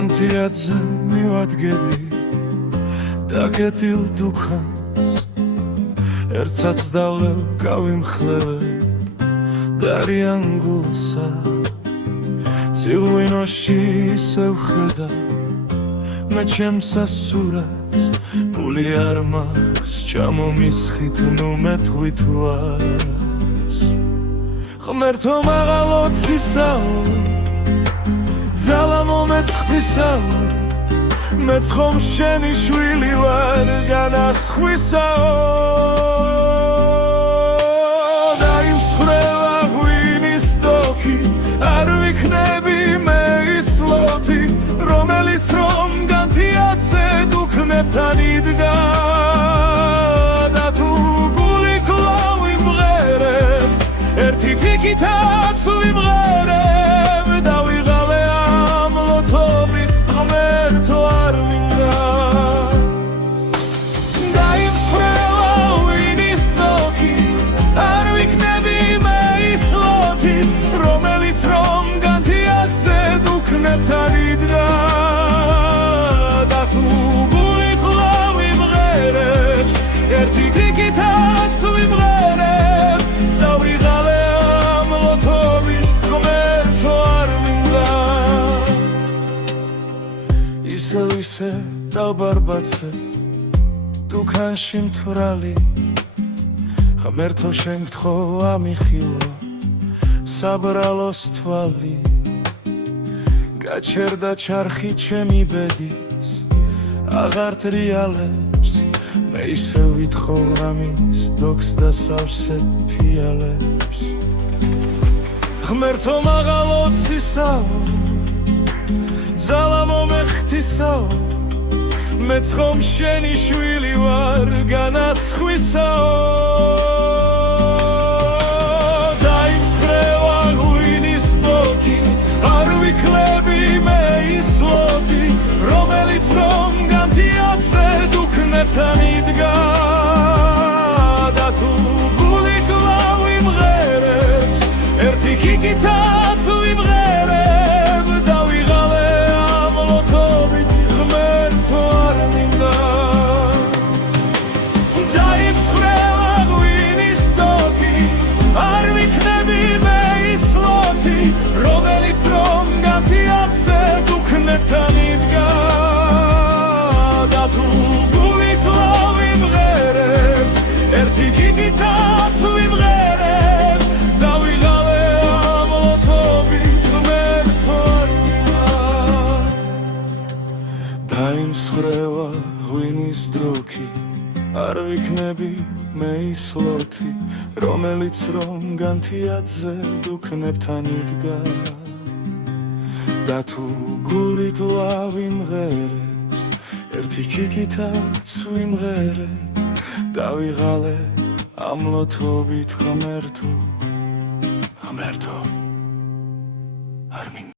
განთიადზე მივადგები და კეთილ დუქანს ერთსაც დავლევ გავიმხლევებ დარიან გულსა ცილვინოში ისევ ხედავ მე ჩემს ასურათს გული არ მაქვს ჩამომისხით ნუ მეტყვით ვარს ღმერთო მაღალოცისაო ძალა მომეწყდისაო მეც ხომ შენი შვილი ვარ განასხვისაო დაიმსხვრევა ღვინის დოქი არ ვიქნები მე ის ლოთი რომელიც რომ განთიადზე დუქნებთან იდგა და თუ გული კვლავ იმღერებს ერთი ფიქითაც ვიმღერებ დავიღალე ამ ლოთობით ღმერთო არ მინდა დაიმსხვრევა ღვინის დოქი არ ვიქნები მე ის ლოთი რომელიც რომ განთიადზე დუქნებთან იდგა და თუ გული კვლავ იმღერებს ერთი ფიქითაც ვიმღერებ დავიღალე ამ ლოთობით ღმერთო არ მინდა ისე დავბარბაცებ დუქანში მთვრალი ღმერთო შენ გთხოვ ამიხილო საბრალოს თვალი გაჩერდა ჩარხი ჩემი ბედის აღარ ტრიალებს მე ისევ ვითხოვ ამის დოქს და სავსე ფიალებს ღმერთო მაღალოცისაო ძალა მომეხთისაო მეც ხომ შენი შვილი ვარ განასხვისაო დაიმსხვრევა ღვინის დოქი არ ვიქნები მე ის ლოთი რომელიც რომ განთიადზე დუქნებთან იდგა და თუ გული კვლავ იმღერებს ერთი ქიქითაც ვიმღერებ დავიღალე ამ ლოთობით ღმერთო არ მინდა დაიმსხვრევა ღვინის დოქი არ ვიქნები მე ის ლოთი რომელიც რომ განთიადზე დუქნებთან იდგა და თუ გული კვლავ იმღერებს ერთი ქიქითაც ვიმღერებ დავიღალე ამ ლოთობით ღმერთო არ მინდა დაიმსხვრევა ღვინის დოქი არ ვიქნები მე ის ლოთი რომელიც რომ განთიადზე დუქნებთან იდგა და თუ გული კვლავ იმღერებს ერთი ქიქითაც ვიმღერებ დავიღალე ამ ლოთობით ღმერთო არ მინდა